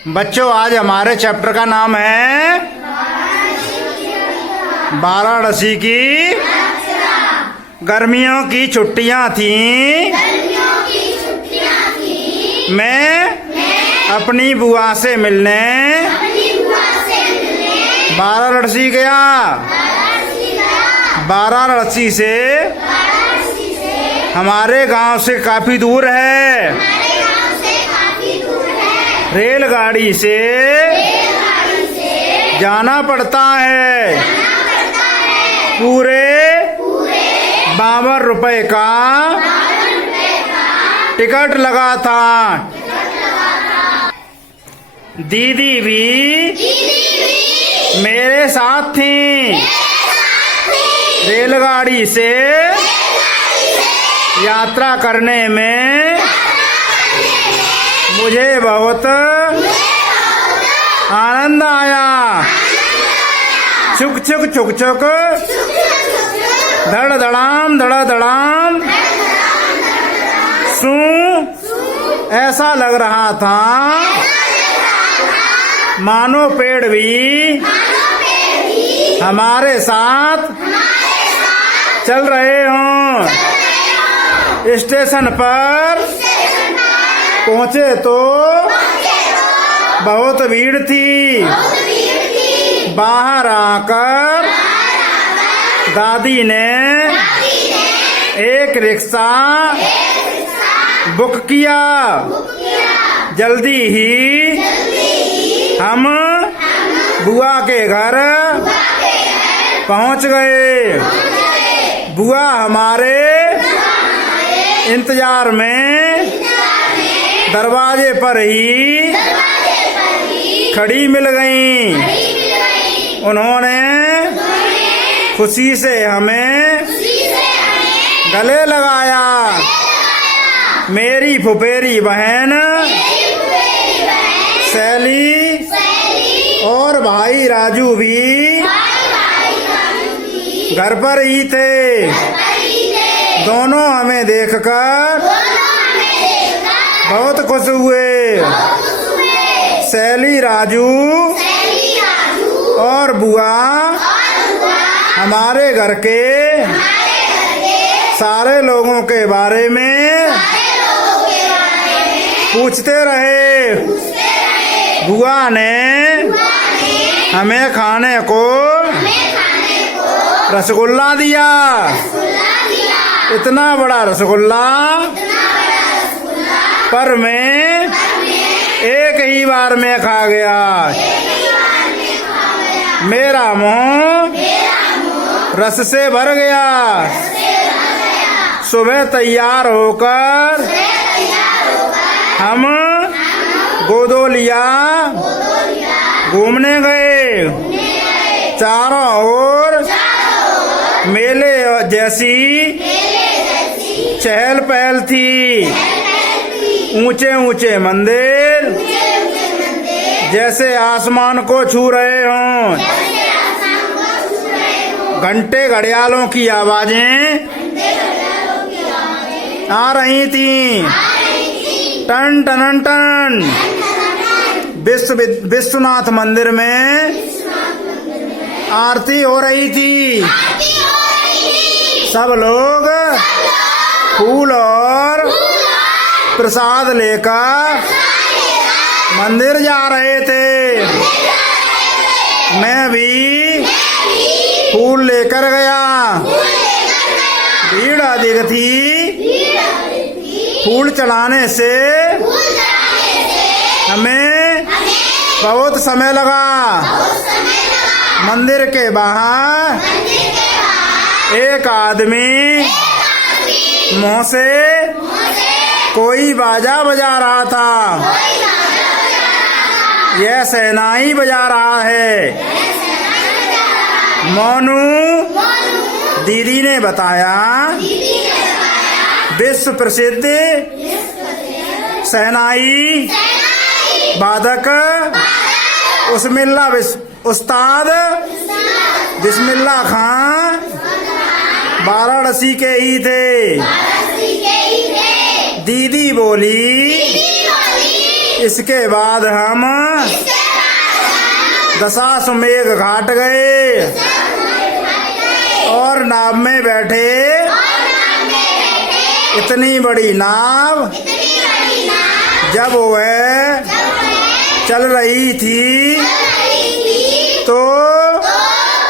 बच्चों, आज हमारे चैप्टर का नाम है वाराणसी की गर्मियों की छुट्टियां थीं। मैं अपनी बुआ से मिलने वाराणसी गया। वाराणसी से हमारे गांव से काफी दूर है। रेलगाड़ी से जाना पड़ता है। पूरे 52 रुपए का टिकट लगा था। दीदी भी मेरे साथ थी। रेलगाड़ी से यात्रा करने में मुझे बहुत आनंद आया। छुक छुक छुक छुक, धड़ धड़ाम धड़ा धड़ाम, सू ऐसा लग रहा था मानो पेड़ भी हमारे साथ चल रहे हों। स्टेशन पर पहुंचे तो बहुत भीड़ थी। बाहर आकर दादी ने एक रिक्शा बुक किया। जल्दी ही हम बुआ के घर पहुंच गए। बुआ हमारे इंतजार में दरवाजे पर ही खड़ी मिल गईं। उन्होंने खुशी से हमें गले लगाया। मेरी फुफेरी बहन सैली और भाई राजू भी घर पर ही थे। दोनों हमें देखकर बहुत खुश हुए। सैली राजू और बुआ हमारे घर के सारे लोगों के बारे में पूछते रहे। बुआ ने हमें खाने को रसगुल्ला दिया। इतना बड़ा रसगुल्ला पर मैं एक ही बार में खा गया। मेरा मुंह रस से भर गया। सुबह तैयार होकर हम गोदोलिया घूमने गए। चारों ओर मेले जैसी चहल पहल थी। ऊंचे ऊंचे मंदिर जैसे आसमान को छू रहे हों। घंटे घड़ियालों की आवाजें आ रही थीं। Ton ton ton. विश्वनाथ मंदिर में आरती हो रही थी। सब लोग फूल और प्रसाद लेकर मंदिर जा रहे थे। मैं भी फूल लेकर गया। भीड़ अधिक थी। फूल चढ़ाने से हमें बहुत समय लगा। मंदिर के बाहर एक आदमी मुंह से कोई बाजा बजा रहा था। यह शहनाई बजा रहा है। मोनू दीदी ने बताया विश्व प्रसिद्ध शहनाई वादक उस्ताद बिस्मिल्लाह खां वाराणसी के ही थे। दीदी बोली इसके बाद हम दशाश्वमेध घाट गए और नाव में बैठे। इतनी बड़ी नाव जब वह चल रही थी तो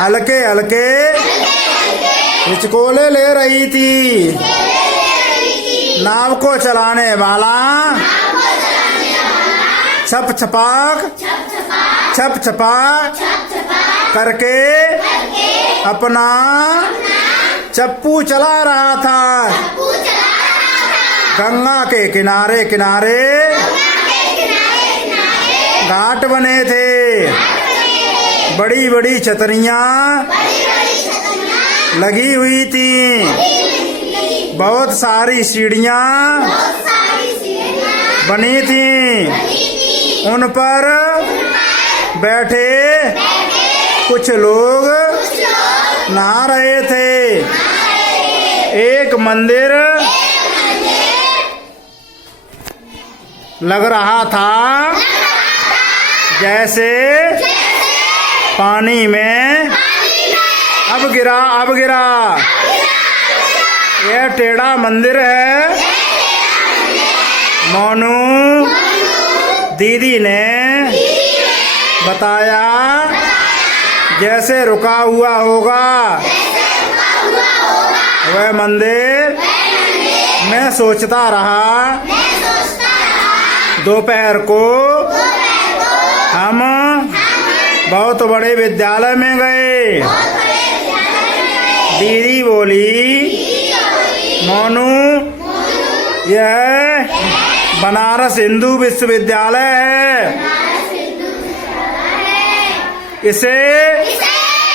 हल्के हल्के हिचकोले ले रही थी। नाव को चलाने वाला छप छपाक करके अपना चप्पू चला रहा था। गंगा के किनारे किनारे घाट बने थे। बड़ी बड़ी छतरियां लगी हुई थी। बहुत सारी सीढ़ियां बनी थी। उन पर बैठे कुछ लोग नहा रहे थे। एक मंदिर लग रहा था जैसे पानी में अब गिरा। यह टेढ़ा मंदिर है। मोनू दीदी ने बताया जैसे रुका हुआ होगा वह मंदिर। मैं सोचता रहा। दोपहर को हम बहुत बड़े विद्यालय में गए। दीदी बोली, मोनू यह बनारस हिंदू विश्वविद्यालय है। इसे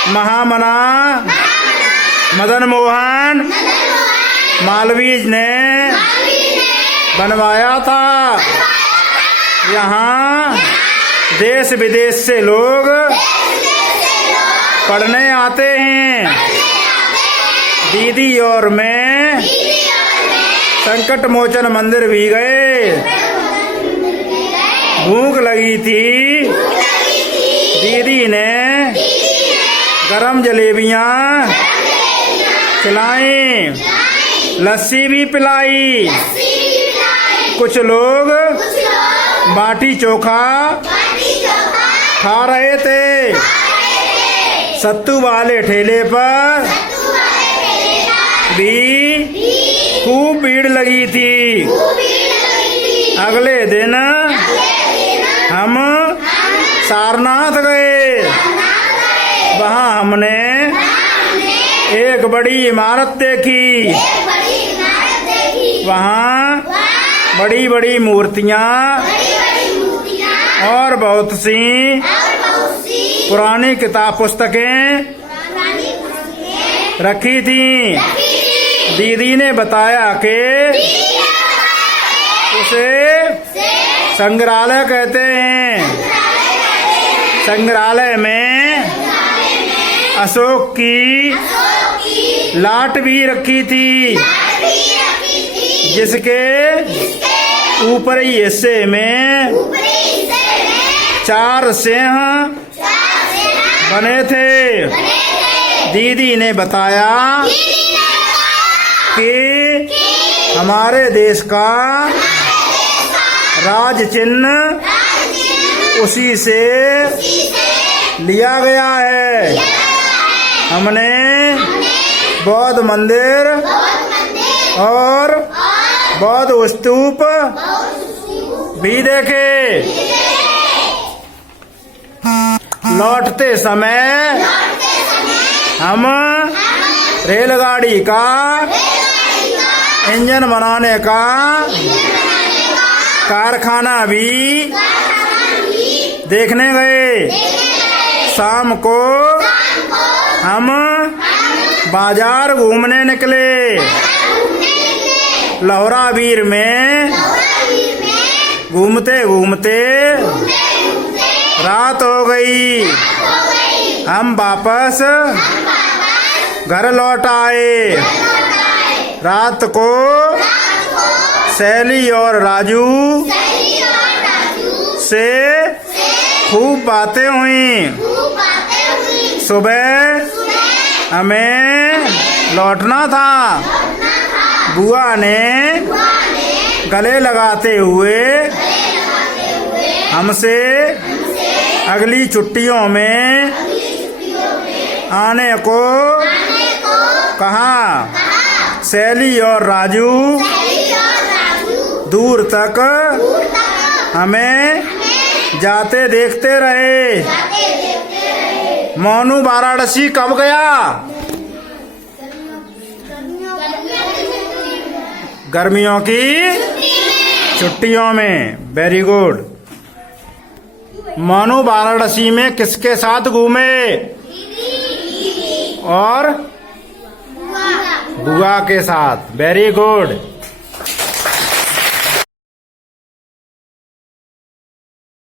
महामना मदन मोहन मालवीय ने बनवाया था। यहाँ देश विदेश से लोग पढ़ने आते हैं। दीदी और मैं संकट मोचन मंदिर भी गए। भूख लगी थी। दीदी ने गरम जलेबियाँ खिलाई, लस्सी भी पिलाई। कुछ लोग बाटी चोखा खा रहे थे। सत्तू वाले ठेले पर भी खूब भीड़ लगी थी। अगले दिन हम सारनाथ गए। वहाँ हमने एक बड़ी इमारत देखी। वहाँ बड़ी बड़ी मूर्तियाँ और बहुत सी पुरानी किताब पुस्तकें रखी थी। दीदी ने बताया कि उसे संग्रहालय कहते हैं। संग्रहालय में अशोक की लाट भी रखी थी, जिसके ऊपरी हिस्से में 4 सिंह बने थे। दीदी ने बताया कि हमारे देश का राज चिन्ह उसी से लिया गया है। हमने बौद्ध मंदिर और बौद्ध स्तूप भी देखे। लौटते समय हम रेलगाड़ी का इंजन बनाने का कारखाना भी देखने गए। शाम को हम बाजार घूमने निकले। लौहरावीर में घूमते घूमते रात हो गई। हम वापस घर लौट आए। रात को सैली और राजू से खूब बातें हुई। सुबह हमें लौटना था। बुआ ने गले लगाते हुए हमसे अगली छुट्टियों में आने को कहा। सैली और राजू दूर तक हमें जाते देखते रहे। मोनू वाराणसी कब गया? गर्मियों की छुट्टियों में। Very good. मोनू वाराणसी में किसके साथ घूमे? और बुआ के साथ। Very good.